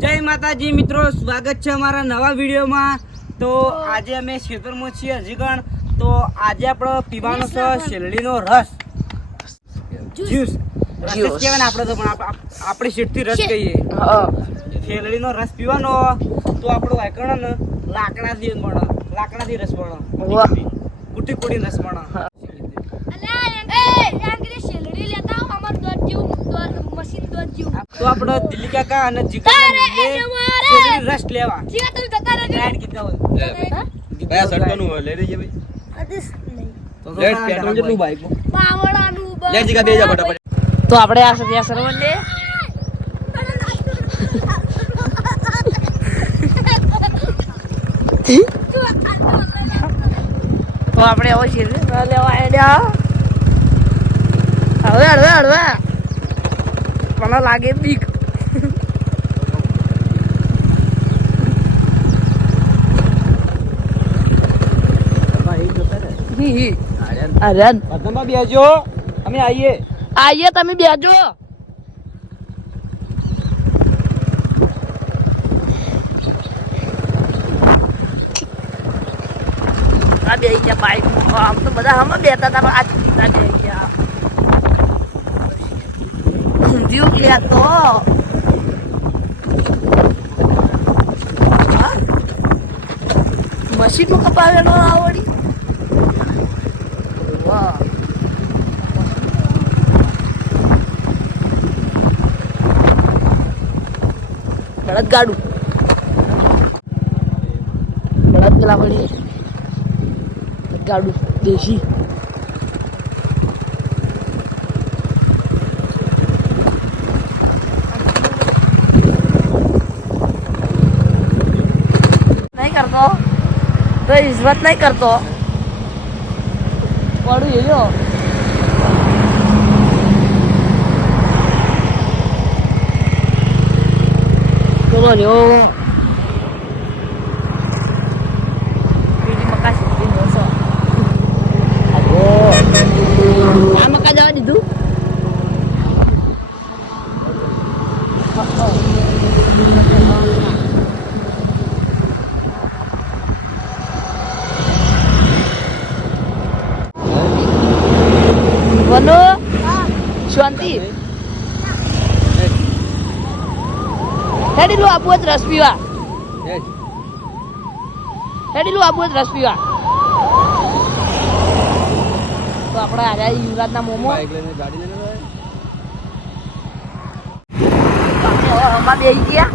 જય માતાજી મિત્રો, સ્વાગત છે અમારા નવા વિડીયોમાં। તો આજે અમે ખેતરમાં છીએ હજીગણ। તો આજે આપણે પીવાનો છે શેરડીનો રસ, જ્યુસ કહેવાય ને આપણે તો, પણ આપણી સીટથી રસ કહીએ। શેરડીનો રસ પીવાનો તો આપણો વાયકણ ને લાકડાથી રસ બનો, કુટી કુટી રસ બનો। તો આપણે દિલ્હી કાકા અને જીગરને રસ લેવા તો આપણે આ સભ્યા સરવંડે તો આપણે આવો છીએ લેવા આઈડિયા હળવે મને લાગે બીક આર્યન બેજો, અમે આવીએ તમે બેજો। આ બે ગયા બાઈક, આમ તો બધા હમ બેતા હતા, આ ચીતા બે ગયા ઊંધિયું લેતો મશીન નું કપાવેલો આવડી વાહ બળદ ગાડું બળદ પેલા પડી ગાડું દેશી नहीं करतो तो इज्जत नहीं करतो पड़ू ये लो चलो जो આ મકા જવા દીધું વનો શાંતિ હેડી લો આપું જ રસ પીવા તો આપણે આજે યુવરાજના મોમો હમણાં બે ગયા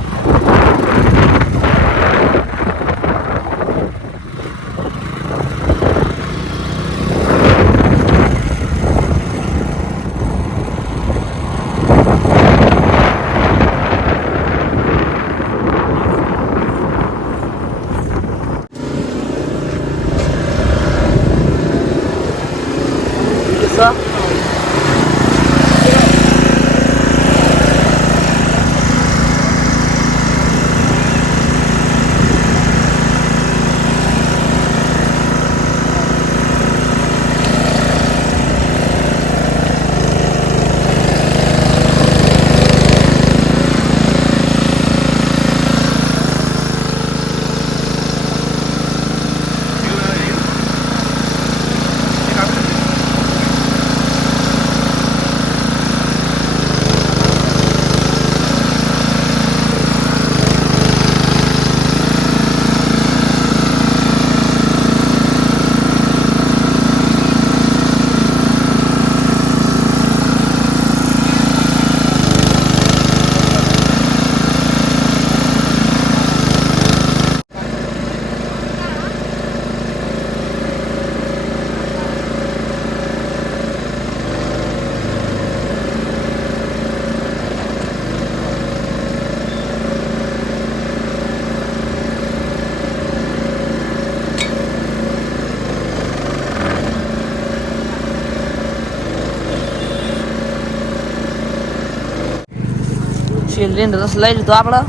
શેરડીનો રસ લઈ લીધો આપણે,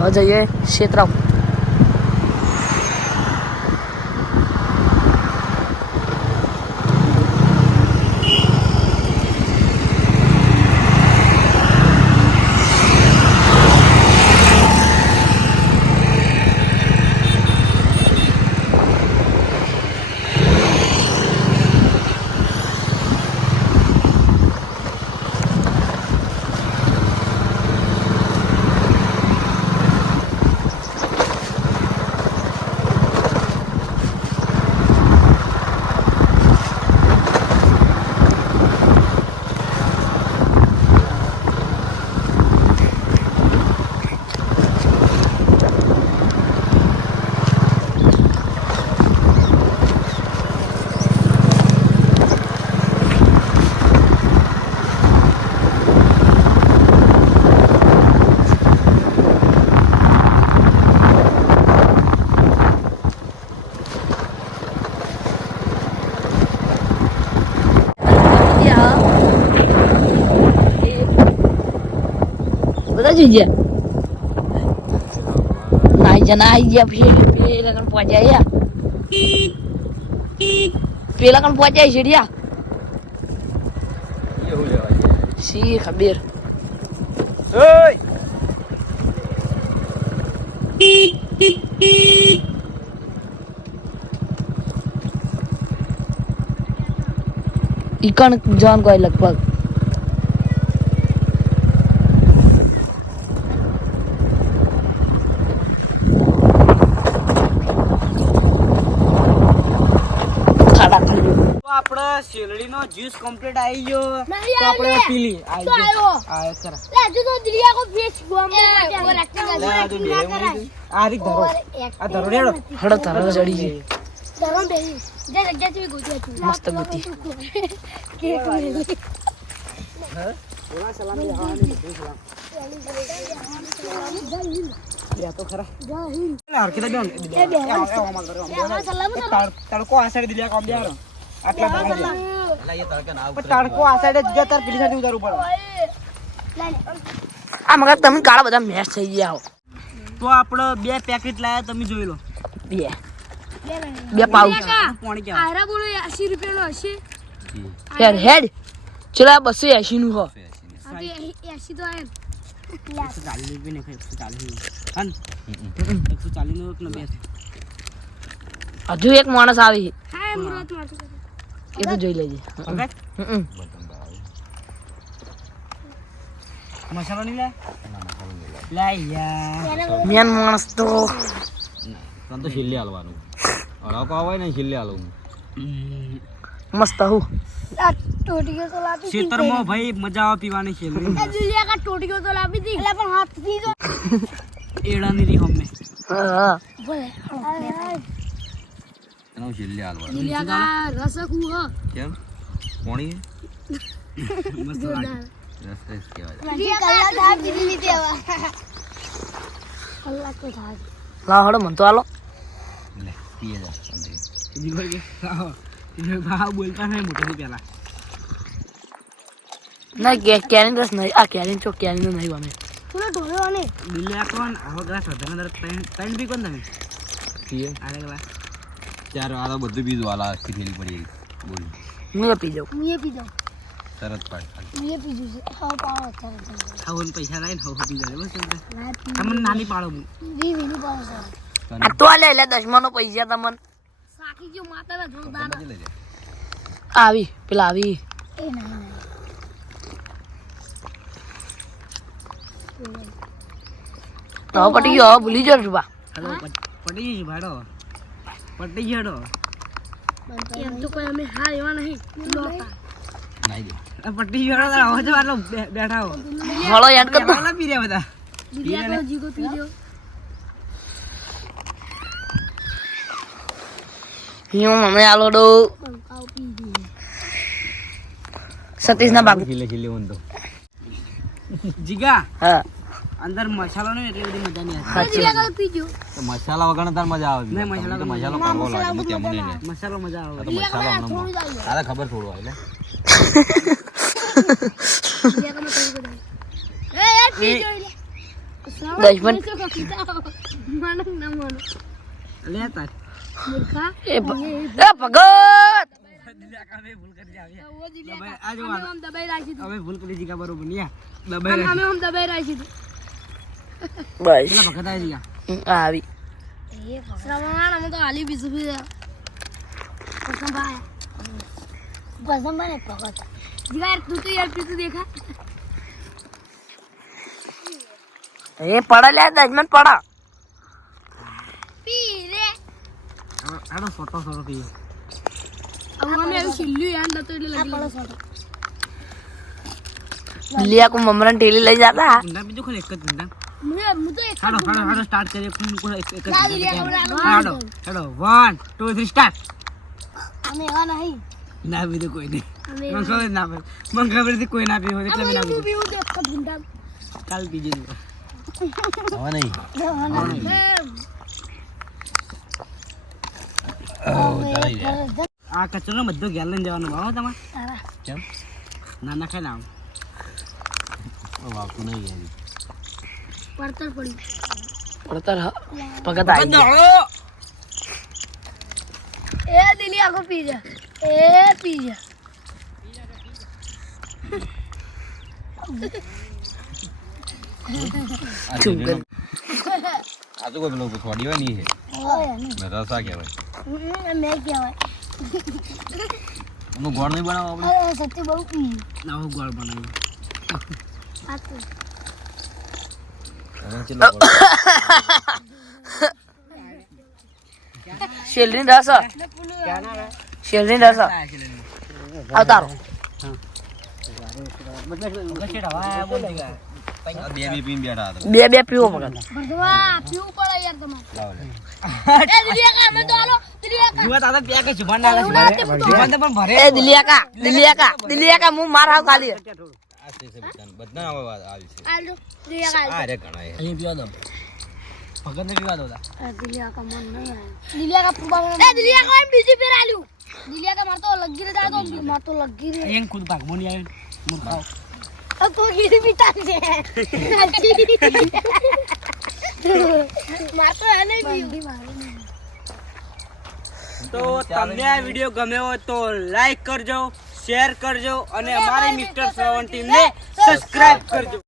હવે જઈએ ક્ષેત્રાવ। જઈ ગયા નાઈ ગયા પેલા કણ પહોંચ્યા પેલા કણ પહોંચ્યા શેડિયા શી ખબર ઈકણ જાન કોઈ લગભગ આપણે શેરડીનો જ્યુસ કમ્પ્લીટ આવી ગયો તો આપણે પીલી આવી ગયો આ કરા આ રીત ધરો આ ધરો રેડો હડો તારો ચડી ગઈ મસ્ત ગોતી ઓલા સલામી આવવાની સલામ યા તો ખરા હરકી દે તડકો આ સાઈડ દિલ્યા કામ દેવાનો આટલા બગા દે એલા એ તડકે ના ઉપર તડકો આ સાઈડ જ તાર પેલી સાઈડ ઉતારવું પડે આ મગર તમે કાળા બધા મેચ થઈ ગયા હો તો આપણે 2 પેકેટ લાયા તમે જોઈ લો બે પાઉચ પાણી કે આરા બોલો 80 રૂપિયાનો હશે હેડ ચલા 280 નું હો 80 તો આયા 140 રૂપિયા ને 140 હન 140 નો એક બે હજુ એક માણસ આવી હા મુરત મારતો એ તો જોઈ લેજે ઓકે મસાલો નહીં લે યાર મેન માણસ તો તન તો છેલ્લે હાલવાનું અડાકો આવે ને છેલ્લે હાલવું મસ્ત હું ટોટીઓ તો લાવી ખેતરમાં ભાઈ મજા આવે પીવાની છે દુલિયા કા ટોટીઓ તો લાવી દી એટલે પણ હાથ થી જો એડાની રી હમે હા બોલે તને છેલ્લે હાલવાનું દુલિયા કા રસ ખુ હો કેમ કોણી મસ્ત લાગે રસ્તે કહેવાય દુલિયા કલાક આ પીલી લીધી હવે કલાક તો થાય લા હડો મન તો આલો લે પીએ જા સમજી દીકરો કે એ ભાવ બોલતા નહીં મોટો પેલા ના કેરીન રસ નહીં આ કેરીન ચો કેરીન નહીં અમે થોડો ઢોળ્યો ને દિલ્યા કોણ આવો ગ્લાસ વધારે અંદર ત્રણ પી કોણ તમે પીએ આરે ગ્લાસ ચાર આ તો બધું બીજું વાલા આખી થેલી પડી બોલ હું પી જાઉં મુએ પી જાઉં તરત પાડ મુએ પી જું છે હા પાવ અત્યારે ખાવું પૈસા લાવીને ખાવું પી જાય બસ ના પી તમને નાની પાડો હું વી વીની પાવ છે આ તો લે લે 10 નો પૈસા તમને સાકી જો માતાના જોરદાર સમજી લેજે આવી પેલા આવી એ નહીં તો પટી ગયો ભૂલી જો રૂપા હેલો પટી ગઈ ભાડો પટી ગયો એમ તો કોઈ અમે હા એવા નહીં લોટા નાઈ દે પટી ગયો આવો છો આટલો બેઠા હો હળો યાદ કર દો ના પી રહ્યા બધા દુલિયા કો જીગો પી લ્યો હું મને આલો દો બંકાવ પી ગઈ સતીશ ના બાગુ છેલ્લે છેલ્લે વન તો જીગા હા અંદર મસાલો નહીં એટલે બધી મજા નહીં દુલિયા કો પી જો તો મસાલા વગર તાર મજા આવે નહીં, મસાલા તો મસાલો કરવો લાગે હું તેમ નહીં લે આવે મસાલો મજા આવે તો મસાલો હમણાં તારે ખબર થોડું આવે લે દુલિયા કો મત એ પી જો લે દશમન. માનો ના માનો લે તાર મૂર્ખા એ ભગત દિલ્યા કામે ભૂલ કરી જાવ ઓ દુલિયા દબાઈ, કા આ જો અમે આમ દબાઈ રાખી હવે ભૂલ કરી જીગા બરોબર નહીં આ દઉં દબાઈ અમે આમ દબાઈ રાખી દઉં બસ પેલા ભગત આવી જીગા આવી શ્રવણ અમે તો હાલી બીજું બી પસંદ ભાઈ પસંદ મને પગત જીવાર તું તો યાર પીતું દેખા એ પડા લે 10 મિનિટ પડા પી રે આડો સોટો પી હવે અમે એવું છેલ્લું યાદ નતો એટલે લગી લિયા કો મમરન ટેલી લઈ જાતા ગુંડા બીજું ખાલી એક જ ગુંડા હું તો એક હાડો સ્ટાર્ટ કરીએ એક જ ના દુલિયા ખબર હાડો હાડો 1 2 3 સ્ટાર્ટ અમે એવા નહીં ના બીજું કોઈ નહીં અમે મને ખબર ના પડે મને ખબર હતી કોઈ ના પીવો એટલે મેં ના હું પીધું પીવું તો એક જ ગુંડા કાલ પીજે તું હવે નહીં આ કચરો બધો ઘેર લઈને જવાનું આવો તમારે કેમ નાના ખાઈ લાવ વાગતું નહીં યાર પડતર પડી પડતર ભગત આવી ગયા. એ દિલી આખો પી જા એ પી જા આ શેરડીનો- આ તો કોઈ પેલો થોડી હોય નહીં છે ઓય ને રસા કહેવાય મેં કહેવાય એનું ગોળ નહીં બનાવો આપણે અરે સત્ય બહુ નવો ગોળ બનાવ્યો. આ તો હવે કેટલો ગોળ? શેરડી રસ શેરડી રસ અવતારો આ બે પીને બેઠા હતા. બે પીવો ભગત ભરવા પીવું પડે યાર તમારે લાવો લે. એ દિલિયા કા અમે તો હાલો દિલિયા કા જુઓ તાતા પેકે જુબાન ના એવું ના તે જુબાન તો પણ ભરે. એ દિલિયા કા હું માર હાવ ખાલી આ છે બધાને બધા આવી છે આલો દિલિયા કા આ રે ઘણા છે. અહીં પીવા દો ભગતને પીવા દો તા. દિલિયા કા મન નહીં આયા દિલિયા કા પૂબા એ દિલિયા કા એમ બીજી ફેર આલ્યું દિલિયા કા માર તો લગી રે તા તો માર તો લગી રે અહીં ખુદ ભાગમો નહીં આવે મૂર્ખાઓ. अब तो गिरी पिता से मार तो है नहीं તો તમને આ વિડીયો ગમ્યો હોય તો લાઈક કરજો, શેર કરજો અને અમારી મિસ્ટર શ્રવણ ટીમને સબસ્ક્રાઇબ કરજો.